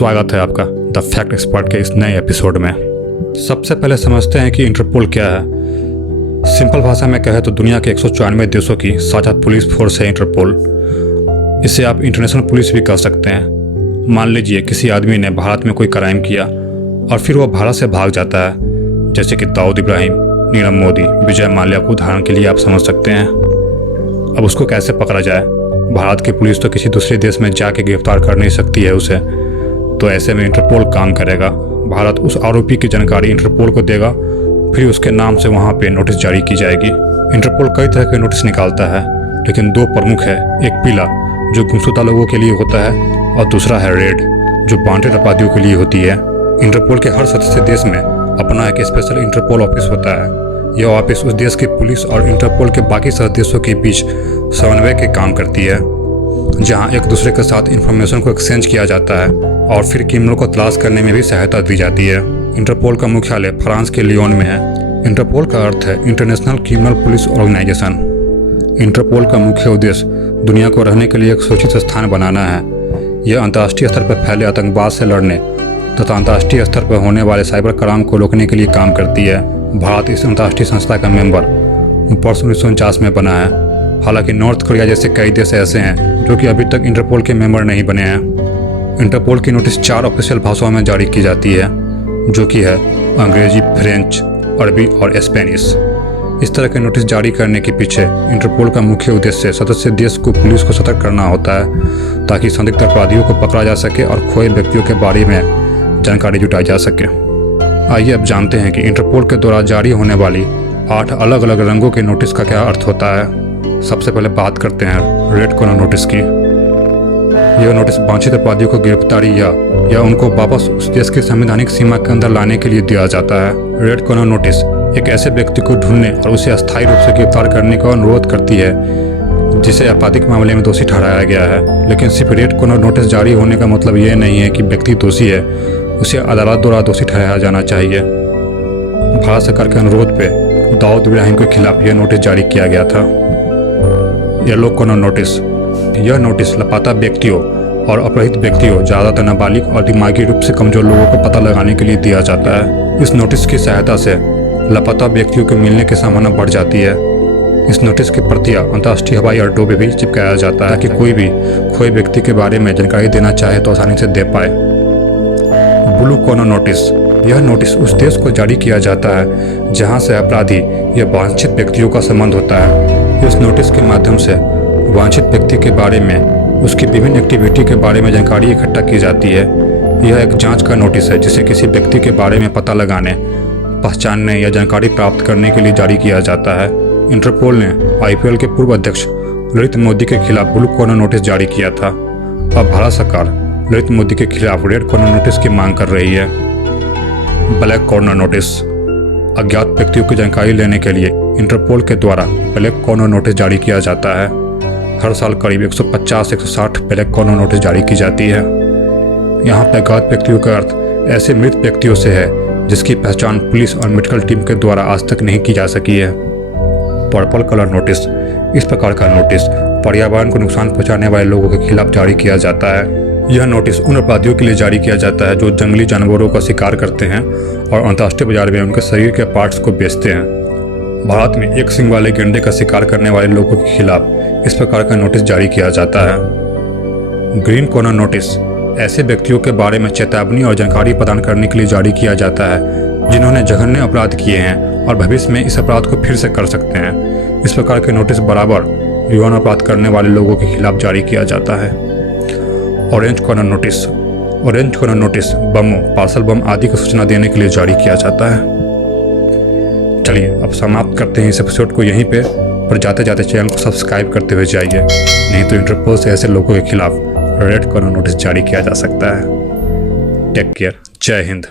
स्वागत है आपका द फैक्ट एक्सपर्ट के इस नए एपिसोड में। सबसे पहले समझते हैं कि इंटरपोल क्या है। सिंपल भाषा में कहें तो दुनिया के 194 देशों की साझा पुलिस फोर्स है इंटरपोल। इसे आप इंटरनेशनल पुलिस भी कह सकते हैं। मान लीजिए किसी आदमी ने भारत में कोई क्राइम किया और फिर वह भारत से भाग जाता है, जैसे कि दाऊद इब्राहिम, नीरव मोदी, विजय माल्या को उदाहरण के लिए आप समझ सकते हैं। अब उसको कैसे पकड़ा जाए? भारत की पुलिस तो किसी दूसरे देश में जाके गिरफ्तार कर नहीं सकती है उसे, तो ऐसे में इंटरपोल काम करेगा। भारत उस आरोपी की जानकारी इंटरपोल को देगा, फिर उसके नाम से वहाँ पे नोटिस जारी की जाएगी। इंटरपोल कई तरह के नोटिस निकालता है, लेकिन दो प्रमुख है। एक पीला जो गुमशुदा लोगों के लिए होता है और दूसरा है रेड जो वांटेड अपराधियों के लिए होती है। इंटरपोल के हर सदस्य देश में अपना एक स्पेशल इंटरपोल ऑफिस होता है। यह ऑफिस उस देश की पुलिस और इंटरपोल के बाकी सदस्यों के बीच समन्वय के काम करती है, जहां एक दूसरे के साथ इंफॉर्मेशन को एक्सचेंज किया जाता है और फिर क्रिमिनल को तलाश करने में भी सहायता दी जाती है। इंटरपोल का मुख्यालय फ्रांस के लियोन में है। इंटरपोल का अर्थ है international criminal police organisation. Interpol का मुख्य उद्देश्य दुनिया को रहने के लिए एक सुरक्षित स्थान बनाना है। यह अंतर्राष्ट्रीय स्तर पर फैले आतंकवाद से लड़ने तथा अंतर्राष्ट्रीय स्तर पर होने वाले साइबर क्राइम को रोकने के लिए काम करती है। भारत इस अंतर्राष्ट्रीय संस्था का मेंबर वर्ष 1949 में बना है। हालांकि नॉर्थ कोरिया जैसे कई देश ऐसे हैं जो कि अभी तक इंटरपोल के मेंबर नहीं बने हैं। इंटरपोल की नोटिस 4 ऑफिशियल भाषाओं में जारी की जाती है, जो कि है अंग्रेजी, फ्रेंच, अरबी और स्पेनिश। इस तरह के नोटिस जारी करने के पीछे इंटरपोल का मुख्य उद्देश्य सदस्य देश को पुलिस को सतर्क करना होता है, ताकि संदिग्ध अपराधियों को पकड़ा जा सके और खोए व्यक्तियों के बारे में जानकारी जुटाई जा सके। आइए अब जानते हैं कि इंटरपोल के द्वारा जारी होने वाली 8 अलग अलग रंगों के नोटिस का क्या अर्थ होता है। सबसे पहले बात करते हैं रेड कॉर्नर नोटिस की। यह नोटिस वांछित अपराधियों को गिरफ्तारी या उनको वापस उस देश की संवैधानिक सीमा के अंदर लाने के लिए दिया जाता है। रेड कॉर्नर नोटिस एक ऐसे व्यक्ति को ढूंढने और उसे अस्थायी रूप से गिरफ्तार करने का अनुरोध करती है जिसे आपराधिक मामले में दोषी ठहराया गया है। लेकिन सिर्फ रेड कॉर्नर नोटिस जारी होने का मतलब यह नहीं है कि व्यक्ति दोषी है, उसे अदालत द्वारा दोषी ठहराया जाना चाहिए। भारत सरकार के अनुरोध पे दाऊद इब्राहिम के खिलाफ यह नोटिस जारी किया गया था। Yellow corner notice. यह नोटिस लापता व्यक्तियों और अपहृत व्यक्तियों, ज़्यादातर नाबालिग और दिमागी रूप से कमजोर लोगों को पता लगाने के लिए दिया जाता है। इस नोटिस की सहायता से लापता व्यक्तियों को मिलने की संभावना बढ़ जाती है। इस नोटिस की प्रतियां अंतर्राष्ट्रीय हवाई अड्डों पर भी चिपकाया जाता है, ताकि कोई भी खोए व्यक्ति के बारे में जानकारी देना चाहे तो आसानी से दे पाए। Blue corner notice. यह नोटिस उस देश को जारी किया जाता है जहां से अपराधी या वांछित व्यक्तियों का संबंध होता है। इस नोटिस के माध्यम से वांछित व्यक्ति के बारे में, उसकी विभिन्न एक्टिविटी के बारे में जानकारी इकट्ठा की जाती है। यह एक जांच का नोटिस है जिसे किसी व्यक्ति के बारे में पता लगाने, पहचानने या जानकारी प्राप्त करने के लिए जारी किया जाता है। इंटरपोल ने IPL के पूर्व अध्यक्ष ललित मोदी के खिलाफ ब्लू कॉर्नर नोटिस जारी किया था। अब भारत सरकार ललित मोदी के खिलाफ रेड कॉर्नर नोटिस की मांग कर रही है। Black corner notice. अज्ञात व्यक्तियों की जानकारी लेने के लिए इंटरपोल के द्वारा ब्लैक कॉर्नर नोटिस जारी किया जाता है। हर साल करीब 150-160 ब्लैक कॉर्नर नोटिस जारी की जाती है। यहाँ पर अज्ञात व्यक्तियों का अर्थ ऐसे मृत व्यक्तियों से है जिसकी पहचान पुलिस और मेडिकल टीम के द्वारा आज तक नहीं की जा सकी है। Purple colour notice. इस प्रकार का नोटिस पर्यावरण को नुकसान पहुँचाने वाले लोगों के खिलाफ जारी किया जाता है। यह नोटिस उन अपराधियों के लिए जारी किया जाता है जो जंगली जानवरों का शिकार करते हैं और अंतर्राष्ट्रीय बाजार में उनके शरीर के पार्ट्स को बेचते हैं। भारत में एक सींग वाले गैंडे का शिकार करने वाले लोगों के खिलाफ इस प्रकार का नोटिस जारी किया जाता है। ग्रीन कॉर्नर नोटिस ऐसे व्यक्तियों के बारे में चेतावनी और जानकारी प्रदान करने के लिए जारी किया जाता है जिन्होंने जघन्य अपराध किए हैं और भविष्य में इस अपराध को फिर से कर सकते हैं। इस प्रकार के नोटिस बराबर यौन अपराध करने वाले लोगों के खिलाफ जारी किया जाता है। Orange corner notice. Orange corner notice बमों, पार्सल बम आदि की सूचना देने के लिए जारी किया जाता है। चलिए अब समाप्त करते हैं इस एपिसोड को यहीं पे, पर जाते जाते चैनल को सब्सक्राइब करते हुए जाइए, नहीं तो इंटरपोल से ऐसे लोगों के खिलाफ रेड कॉर्नर नोटिस जारी किया जा सकता है। Take care. जय हिंद।